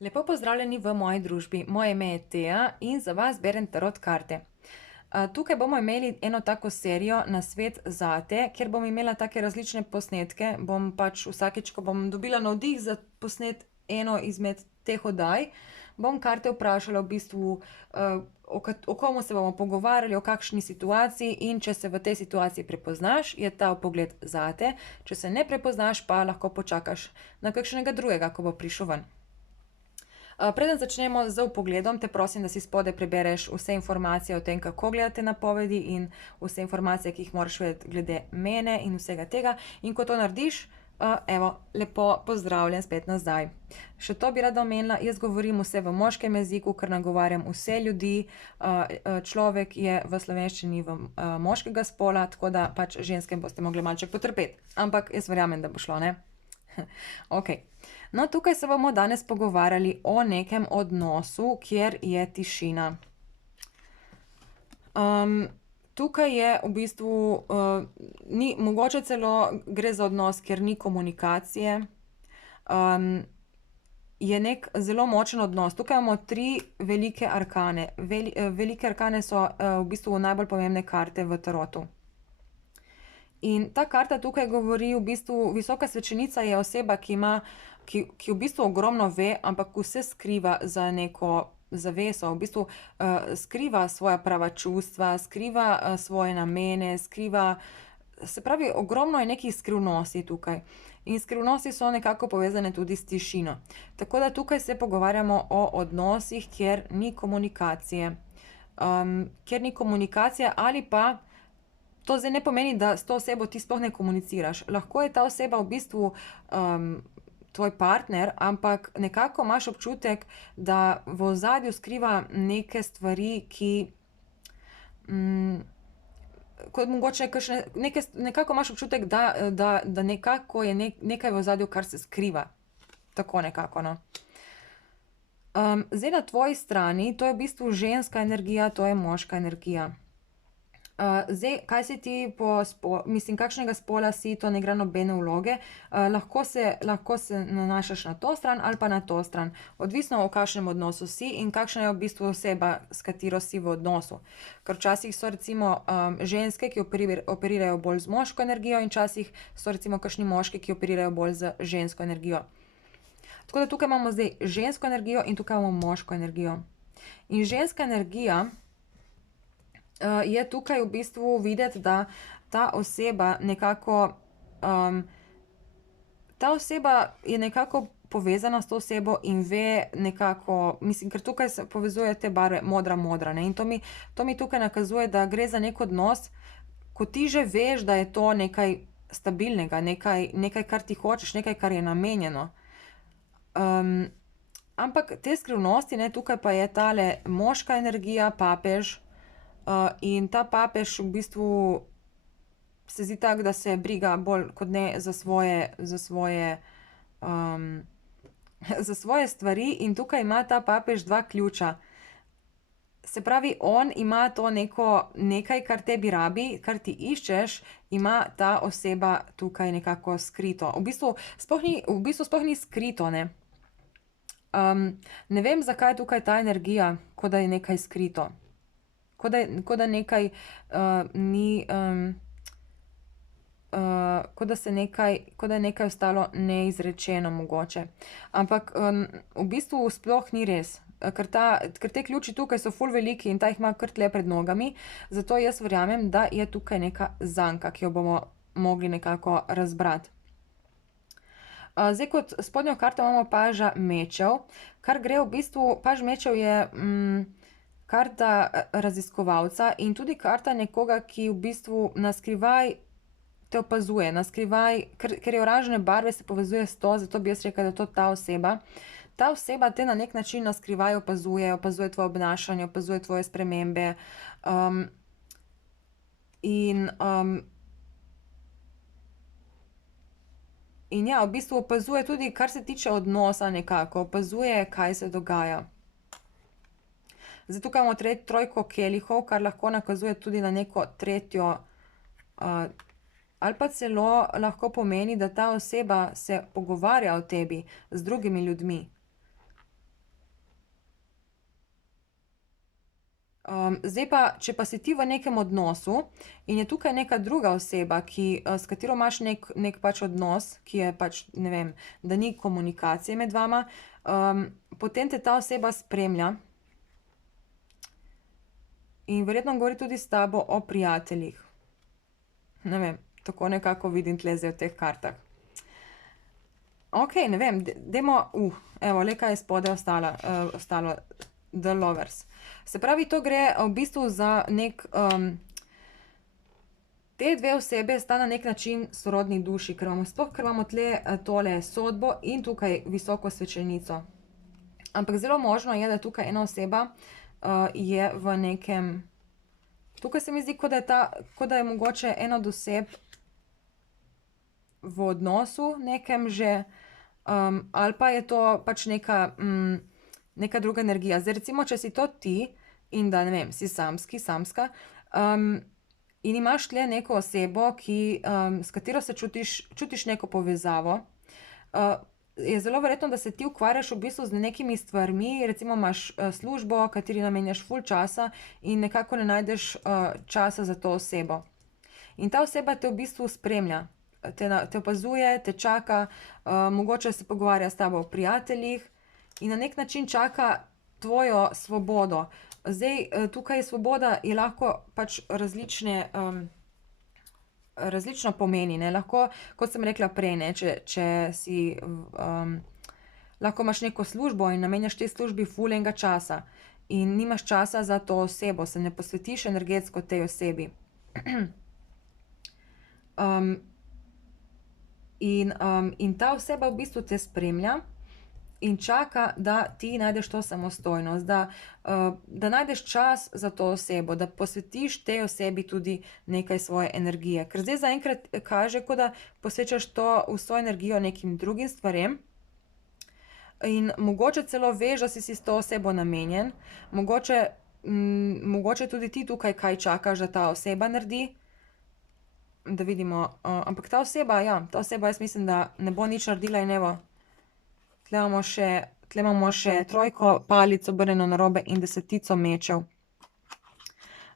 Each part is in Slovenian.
Lepo pozdravljeni v moji družbi. Moje ime je Teja in za vas berem tarot karte. Tukaj bomo imeli eno tako serijo na svet zate, kjer bom imela take različne posnetke. Bom pač vsakeč, ko bom dobila navdih za posnet eno izmed teh oddaj, bom karte vprašala v bistvu, o komu se bomo pogovarjali, o kakšni situaciji, in če se v tej situaciji prepoznaš, je ta vpogled zate. Če se ne prepoznaš, pa lahko počakaš na kakšnega drugega, ko bo prišel ven. Preden začnemo z vpogledom, te prosim, da si spodaj prebereš vse informacije o tem, kako gledate napovedi, in vse informacije, ki jih moraš vedeti glede mene in vsega tega. In ko to narediš, evo, lepo pozdravljen spet nazaj. Še to bi rada omenila, jaz govorim vse v moškem jeziku, ker nagovarjam vse ljudi. Človek je v slovenščini moškega spola, tako da pač ženskem boste mogli malček potrpeti. Ampak jaz verjamem, da bo šlo, ne? Okej. No, tukaj se bomo danes pogovarjali o nekem odnosu, kjer je tišina. Tukaj je v bistvu, mogoče celo gre za odnos, kjer ni komunikacije. Je nek zelo močen odnos. Tukaj imamo 3 velike arkane. Velike arkane so, v bistvu najbolj pomembne karte v tarotu. In ta karta tukaj govori v bistvu, visoka svečenica je oseba, ki v bistvu ogromno ve, ampak vse skriva za neko zaveso. V bistvu, skriva svoja prava čustva, skriva, svoje namene, se pravi, ogromno je nekih skrivnosti tukaj. In skrivnosti so nekako povezane tudi s tišino. Tako da tukaj se pogovarjamo o odnosih, kjer ni komunikacije. Kjer ni komunikacije, ali pa to zdaj ne pomeni, da s to osebo ti sploh ne komuniciraš. Lahko je ta oseba v bistvu tvoj partner, ampak nekako imaš občutek, da v ozadju skriva neke stvari, ki kot mogoče nekako imaš občutek, da nekako je nekaj v ozadju, kar se skriva. Tako nekako, no. Zdaj na tvoji strani, to je v bistvu ženska energija, to je moška energija. Zdaj, kaj si ti kakšnega spola si, to ne igra nobene vloge. Lahko se nanašaš na to stran ali pa na to stran. Odvisno, v kakšnem odnosu si in kakšna je v bistvu oseba, s katero si v odnosu. Ker včasih so recimo ženske, ki operirajo bolj z moško energijo, in včasih so recimo kakšni moški, ki operirajo bolj z žensko energijo. Tako da tukaj imamo zdaj žensko energijo in tukaj imamo moško energijo. In ženska energija je tukaj v bistvu videti, da ta oseba nekako, ta oseba je nekako povezana s to osebo in ve nekako, mislim, ker tukaj se povezuje te barve modra, ne, in to mi tukaj nakazuje, da gre za neki odnos, ko ti že veš, da je to nekaj stabilnega, nekaj, kar ti hočeš, nekaj, kar je namenjeno. Ampak te skrivnosti, ne, tukaj pa je tale moška energija, papež. In ta papež v bistvu se zdi tako, da se briga bolj kot ne za svoje stvari, in tukaj ima ta papež 2 ključa. Se pravi, on ima to nekaj, kar tebi rabi, kar ti iščeš, ima ta oseba tukaj nekako skrito. V bistvu sploh ni skrito, ne. Ne vem, zakaj je tukaj ta energija, kot da je nekaj skrito. Kot da nekaj ni, kot da je nekaj ostalo neizrečeno mogoče. Ampak v bistvu sploh ni res. Ker te ključi tukaj so ful veliki in ta jih ima kar tule pred nogami, zato jaz verjamem, da je tukaj neka zanka, ki jo bomo mogli nekako razbrati. Zdaj kot spodnjo karto imamo paža mečev, kar gre v bistvu, paž mečev je karta raziskovalca in tudi karta nekoga, ki v bistvu na skrivaj te opazuje, na skrivaj, ker je oranžne barve, se povezuje s to, zato bi jaz rekla, da je to ta oseba. Ta oseba te na nek način na skrivaj opazuje tvoje obnašanje, opazuje tvoje spremembe. In ja, v bistvu opazuje tudi, kar se tiče odnosa nekako, opazuje, kaj se dogaja. Zdaj tukaj imamo trojko kelihov, kar lahko nakazuje tudi na neko tretjo, ali pa celo lahko pomeni, da ta oseba se pogovarja o tebi z drugimi ljudmi. Zdaj pa, če pa si ti v nekem odnosu in je tukaj neka druga oseba, s katero imaš nek pač odnos, ki je pač, ne vem, da ni komunikacije med vama, potem te ta oseba spremlja in verjetno govori tudi s tabo o prijateljih. Ne vem, tako nekako vidim tle zdaj v teh kartah. Ok, ne vem, dajmo, evo, le kaj je spodaj ostalo, The Lovers. Se pravi, to gre v bistvu za nek, te dve osebe sta na nek način sorodni duši, ker imamo tle tole sodbo in tukaj visoko svečenico. Ampak zelo možno je, da tukaj ena oseba je v nekem, tukaj se mi zdi, kot da je mogoče ena od oseb v odnosu nekem že, ali pa je to pač neka druga energija. Zdaj recimo, če si to ti in da, ne vem, si samska, in imaš tle neko osebo, s katero se čutiš neko povezavo, je zelo verjetno, da se ti ukvarjaš v bistvu z nekimi stvarmi, recimo imaš službo, kateri namenjaš ful časa in nekako ne najdeš časa za to osebo. In ta oseba te v bistvu spremlja, te opazuje, te čaka, mogoče se pogovarja s tabo o prijateljih in na nek način čaka tvojo svobodo. Zdaj, tukaj svoboda je lahko pač različno pomeni, ne, lahko, kot sem rekla prej, ne, če si, lahko imaš neko službo in namenjaš tej službi ful enega časa in nimaš časa za to osebo, se ne posvetiš energetsko tej osebi. In ta oseba v bistvu te spremlja in čaka, da ti najdeš to samostojnost, da najdeš čas za to osebo, da posvetiš tej osebi tudi nekaj svoje energije. Ker zdaj zaenkrat kaže, kot da posvečaš to vso energijo nekim drugim stvarem in mogoče celo veš, da si s to osebo namenjen, mogoče tudi ti tukaj kaj čakaš, da ta oseba naredi. Da vidimo, ampak ta oseba, jaz mislim, da ne bo nič naredila in evo, tle imamo še trojko palic obrnjeno narobe in 10 mečev.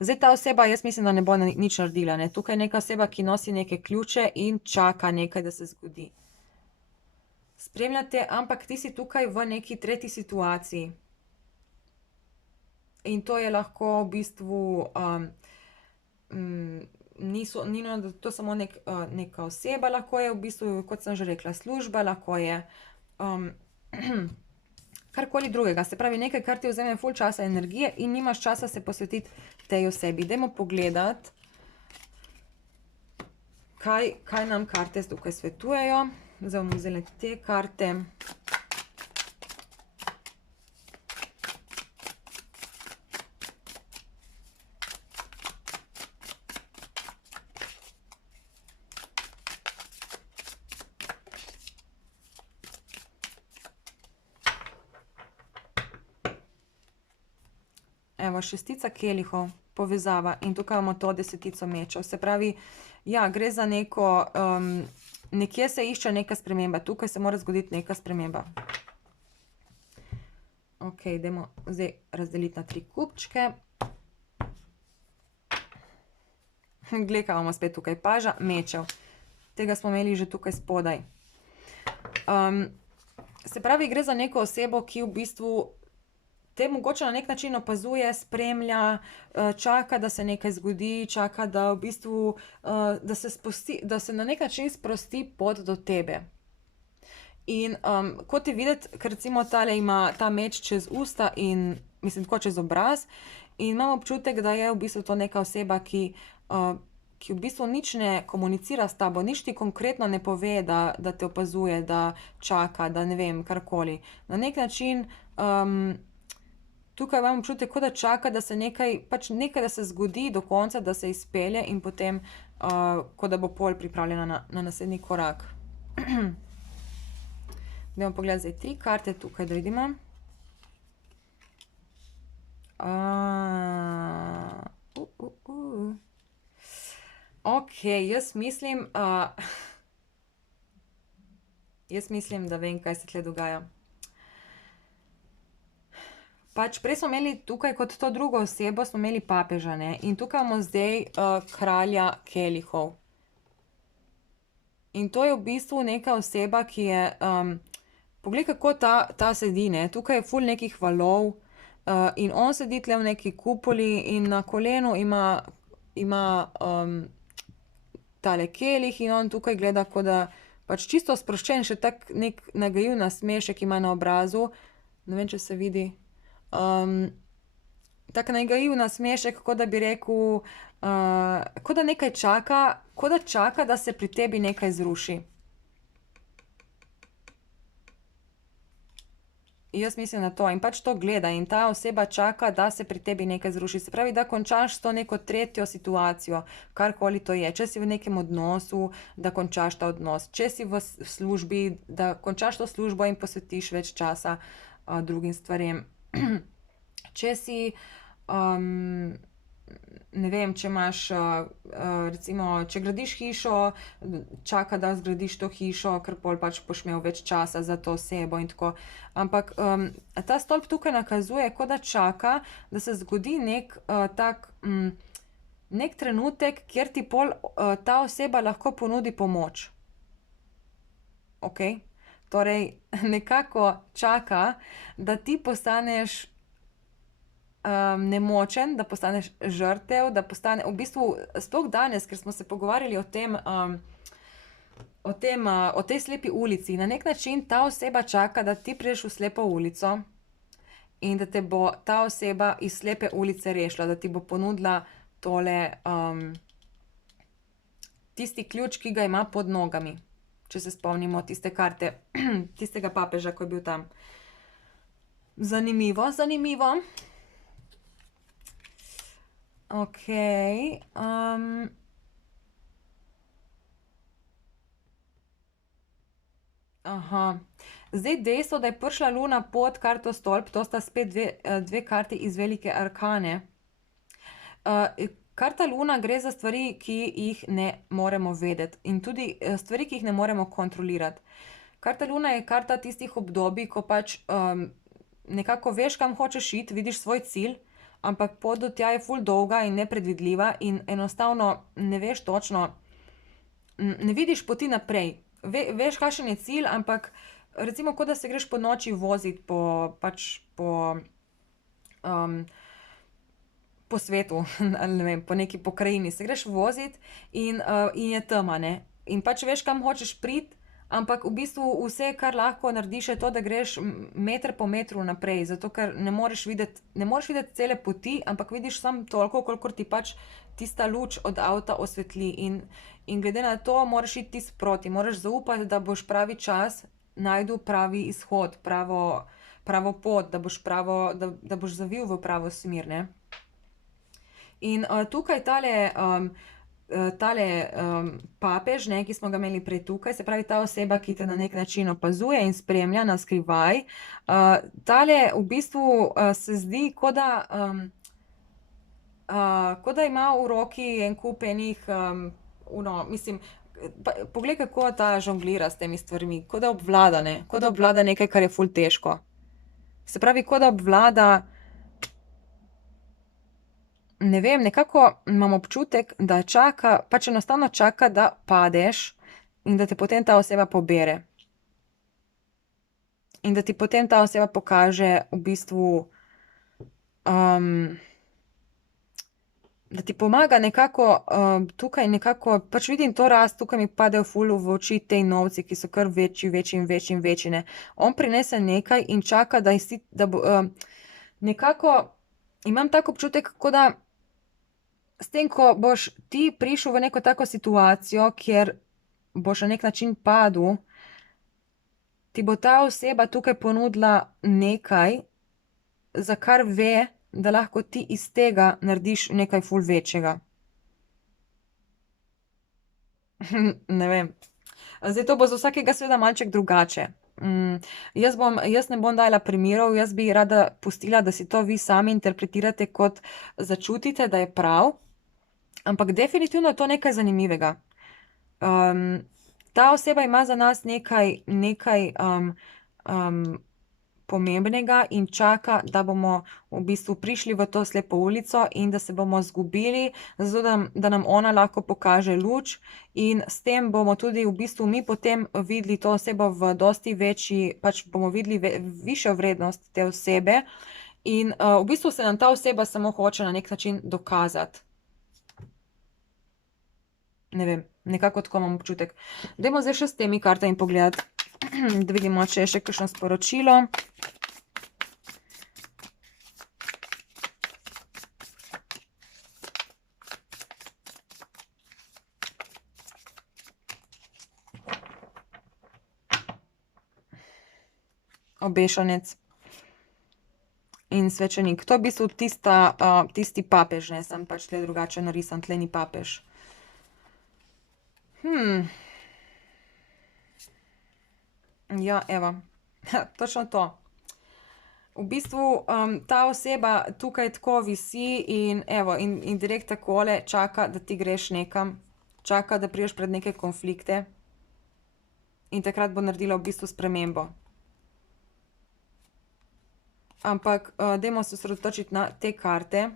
Zdaj ta oseba, jaz mislim, da ne bo nič naredila, ne, tukaj je neka oseba, ki nosi neke ključe in čaka nekaj, da se zgodi. Spremljate, ampak ti si tukaj v neki tretji situaciji. In to je lahko v bistvu, ni to samo neka oseba, lahko je v bistvu, kot sem že rekla, služba, lahko je karkoli drugega. Se pravi, nekaj, kar ti vzame ful časa, energije in nimaš časa se posvetiti tej osebi. Dajmo pogledati, kaj nam karte tukaj svetujejo. Zdaj bomo vzeli te karte. Evo, 6 kelihov, povezava in tukaj imamo to 10 mečev. Se pravi, gre za neko, nekje se išče neka sprememba, tukaj se mora zgoditi neka sprememba. Ok, dajmo zdaj razdeliti na 3 kupčke. Glej, kaj imamo spet tukaj, paža mečev. Tega smo imeli že tukaj spodaj. Se pravi, gre za neko osebo, ki v bistvu te mogoče na nek način opazuje, spremlja, čaka, da se nekaj zgodi, čaka, da v bistvu, da se na nek način sprosti pot do tebe. In kot je videti, ker recimo tale ima ta meč čez usta in, mislim, tako čez obraz, in imam občutek, da je v bistvu to neka oseba, ki v bistvu nič ne komunicira s tabo, nič ti konkretno ne pove, da te opazuje, da čaka, da ne vem, karkoli. Na nek način tukaj imam občutek, kot da čaka, da se nekaj, pač nekaj, da se zgodi do konca, da se izpelje in potem, kot da bo pol pripravljena na naslednji korak. Dajmo pogledati zdaj 3 karte tukaj, da vidimo. Ok, jaz mislim, da vem, kaj se tle dogaja. pač prej smo imeli tukaj kot to drugo osebo, smo imeli papeža, ne? In tukaj imamo zdaj kralja kelihov. In to je v bistvu neka oseba, ki je, poglej, kako ta sedi, ne? Tukaj je ful nekih valov, in on sedi tle v neki kupoli in na kolenu ima tale kelih in on tukaj gleda, kot da pač čisto sproščen, še tak nek nagajiv nasmešek ima na obrazu. Ne vem, če se vidi. Tak nagajiv nasmešek, kot da bi rekel, kot da nekaj čaka, kot da čaka, da se pri tebi nekaj zruši. Jaz mislim na to in pač to gleda in ta oseba čaka, da se pri tebi nekaj zruši. Se pravi, da končaš to neko tretjo situacijo, karkoli to je. Če si v nekem odnosu, da končaš ta odnos. Če si v službi, da končaš to službo in posvetiš več časa drugim stvarem. Če si, ne vem, če imaš, recimo, če gradiš hišo, čaka, da zgradiš to hišo, ker pol pač boš imel več časa za to osebo in tako. Ampak ta stolp tukaj nakazuje, kot da čaka, da se zgodi nek tak, nek trenutek, kjer ti pol ta oseba lahko ponudi pomoč. Okej? Torej, nekako čaka, da ti postaneš nemočen, da postaneš žrtev, da postane, v bistvu, sploh danes, ker smo se pogovarjali o tem, o tej slepi ulici. Na nek način ta oseba čaka, da ti prideš v slepo ulico in da te bo ta oseba iz slepe ulice rešila, da ti bo ponudila tole, tisti ključ, ki ga ima pod nogami. Če se spomnimo tiste karte, tistega papeža, ko je bil tam. Zanimivo, zanimivo. Okej, aha. Zdaj dejstvo, da je prišla luna pod karto stolp, to sta spet dve karti iz velike arkane. Karta luna gre za stvari, ki jih ne moremo vedeti in tudi stvari, ki jih ne moremo kontrolirati. Karta luna je karta tistih obdobij, ko pač nekako veš, kam hočeš iti, vidiš svoj cilj, ampak pot do tja je ful dolga in nepredvidljiva in enostavno ne veš točno, ne vidiš poti naprej. Veš, kakšen je cilj, ampak recimo, kot da se greš ponoči voziti po svetu, ali ne vem, po neki pokrajini. Se greš voziti in je tema, ne. In pač veš, kam hočeš priti, ampak v bistvu vse, kar lahko narediš, je to, da greš meter po metru naprej, zato ker ne moreš videti cele poti, ampak vidiš samo toliko, kolikor ti pač tista luč od avta osvetli. In glede na to moraš iti ti sproti, moraš zaupati, da boš pravi čas našel pravi izhod, pravo pot, da boš zavil v pravo smer, ne. In tukaj tale papež, ne, ki smo ga imeli prej tukaj, se pravi ta oseba, ki te na nek način opazuje in spremlja na skrivaj, tale v bistvu se zdi, kot da ima v roki en kup enih, mislim, poglej, kako ta žonglira s temi stvarmi, kot da obvlada, ne, kot da obvlada nekaj, kar je ful težko. Se pravi, kot da obvlada, ne vem, nekako imam občutek, da čaka, pač enostavno čaka, da padeš in da te potem ta oseba pobere. In da ti potem ta oseba pokaže v bistvu, da ti pomaga nekako, tukaj nekako, pač vidim to rast, tukaj mi padejo ful v oči ti novci, ki so kar večji, večji in večji in večji, ne. On prinese nekaj in čaka, da bo, nekako imam tak občutek, kot da s tem, ko boš ti prišel v neko tako situacijo, kjer boš na nek način padel, ti bo ta oseba tukaj ponudila nekaj, za kar ve, da lahko ti iz tega narediš nekaj ful večjega. Ne vem. Zdaj to bo za vsakega seveda malček drugače. Jaz ne bom dajala primerov, jaz bi rada pustila, da si to vi sami interpretirate, kot začutite, da je prav, ampak definitivno je to nekaj zanimivega. Ta oseba ima za nas nekaj pomembnega in čaka, da bomo v bistvu prišli v to slepo ulico in da se bomo izgubili, zato da nam ona lahko pokaže luč in s tem bomo tudi v bistvu mi potem videli to osebo v dosti večji, pač bomo videli višjo vrednost te osebe in v bistvu se nam ta oseba samo hoče na nek način dokazati. Ne vem, nekako tako imam občutek. Dajmo zdaj še s temi kartami pogledati, da vidimo, če je še kakšno sporočilo. Obešanec in svečenik. To je v bistvu tisti papež, ne, sem pač tle drugače narisan, tle ni papež. Ja, evo, točno to. V bistvu ta oseba tukaj tako visi in evo, in direkt takole čaka, da ti greš nekam, čaka, da prideš pred neke konflikte in takrat bo naredila v bistvu spremembo. Ampak dajmo se osredotočiti na te karte.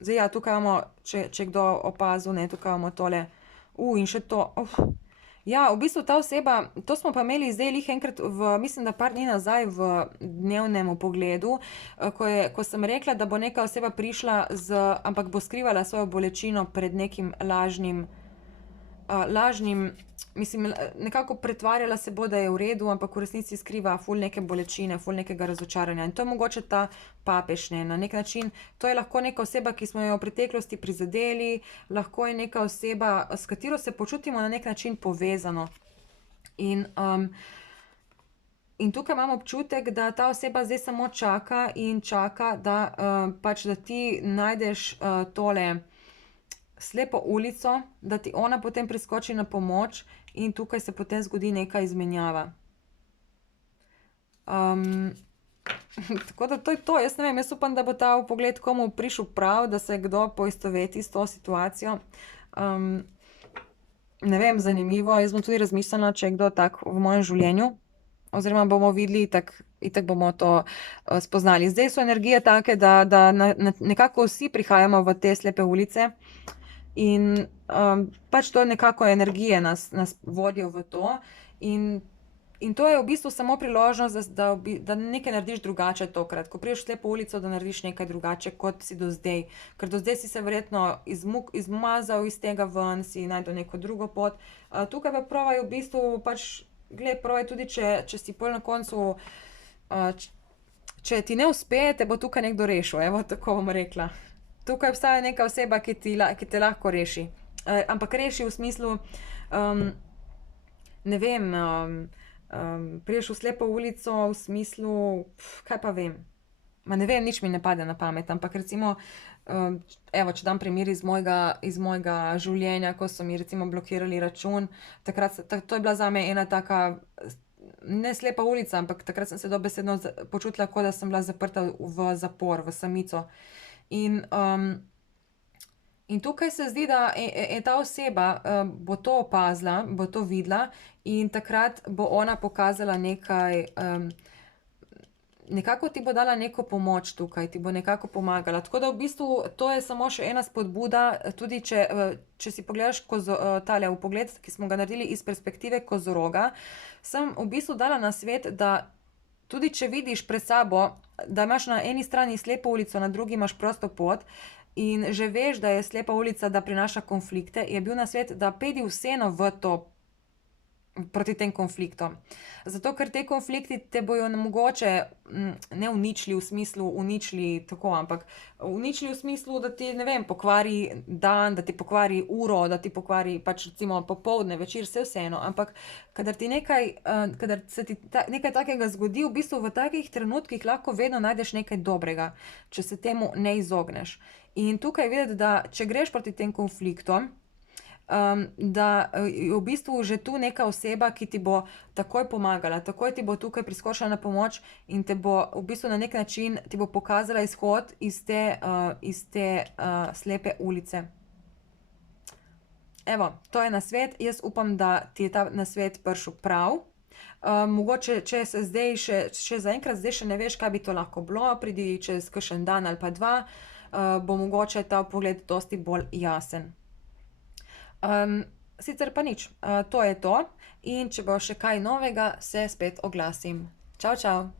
Zdaj ja, tukaj imamo, če kdo opazil, ne, tukaj imamo tole. In še to. Ja, v bistvu ta oseba, to smo pa imeli zdaj lih enkrat mislim, da par dni nazaj v dnevnem pogledu, ko sem rekla, da bo neka oseba prišla ampak bo skrivala svojo bolečino pred nekim lažnim, mislim, nekako pretvarjala se bo, da je v redu, ampak v resnici skriva ful neke bolečine, ful nekega razočaranja. In to je mogoče ta papež, ne, na nek način. To je lahko neka oseba, ki smo jo v preteklosti prizadeli, lahko je neka oseba, s katero se počutimo na nek način povezano. In tukaj imam občutek, da ta oseba zdaj samo čaka in čaka, da pač, da ti najdeš tole slepo ulico, da ti ona potem priskoči na pomoč in tukaj se potem zgodi neka izmenjava. Tako da to je to, jaz ne vem, jaz upam, da bo ta vpogled komu prišel prav, da se kdo poistoveti s to situacijo. Ne vem, zanimivo, jaz bom tudi razmišljala, če je kdo tak v mojem življenju, oziroma bomo videli, itak bomo to spoznali. Zdaj so energije take, da nekako vsi prihajamo v te slepe ulice in pač to nekako energije nas vodijo v to in to je v bistvu samo priložnost, da nekaj narediš drugače tokrat. Ko prideš v slepo ulico, da narediš nekaj drugače, kot si do zdaj. Ker do zdaj si se verjetno izmazal iz tega ven, si našel neko drugo pot. Tukaj pa provaj v bistvu pač, glej, provaj tudi, če si pol na koncu, če ti ne uspe, te bo tukaj nekdo rešil, evo, tako bom rekla. Tukaj obstaja neka oseba, ki te lahko reši. Ampak reši v smislu, ne vem, prideš v slepo ulico v smislu, kaj pa vem. Ma ne vem, nič mi ne pade na pamet, ampak recimo, evo, če dam primer iz mojega življenja, ko so mi recimo blokirali račun, takrat, to je bila zame ena taka, ne slepa ulica, ampak takrat sem se dobesedno počutila, kot da sem bila zaprta v zapor, v samico. In tukaj se zdi, da je ta oseba bo to opazila, bo to videla in takrat bo ona pokazala nekaj, nekako ti bo dala neko pomoč tukaj, ti bo nekako pomagala. Tako da v bistvu to je samo še ena spodbuda, tudi če si pogledaš tale vpogled, ki smo ga naredili iz perspektive kozoroga, sem v bistvu dala nasvet, da tudi če vidiš pred sabo, da imaš na eni strani slepo ulico, na drugi imaš prosto pot in že veš, da je slepa ulica, da prinaša konflikte, je bil nasvet, da pojdi vseeno v to, proti tem konfliktom. Zato, ker te konflikti te bojo mogoče ne uničili v smislu uničili tako, ampak uničili v smislu, da ti, ne vem, pokvari dan, da ti pokvari uro, da ti pokvari pač recimo popoldne, večer, vseeno, ampak kadar se ti nekaj takega zgodi, v bistvu v takih trenutkih lahko vedno najdeš nekaj dobrega, če se temu ne izogneš. In tukaj je videti, da če greš proti tem konfliktom, da je v bistvu že tu neka oseba, ki ti bo takoj pomagala, takoj ti bo tukaj priskočila na pomoč in te bo v bistvu na nek način ti bo pokazala izhod iz te slepe ulice. Evo, to je nasvet, jaz upam, da ti je ta nasvet prišel prav. Mogoče, če se zdaj še zaenkrat zdaj še ne veš, kaj bi to lahko bilo, pridi čez kakšen dan ali pa dva, bo mogoče ta vpogled dosti bolj jasen. Sicer pa nič, to je to in če bo še kaj novega, se spet oglasim. Čau, čau.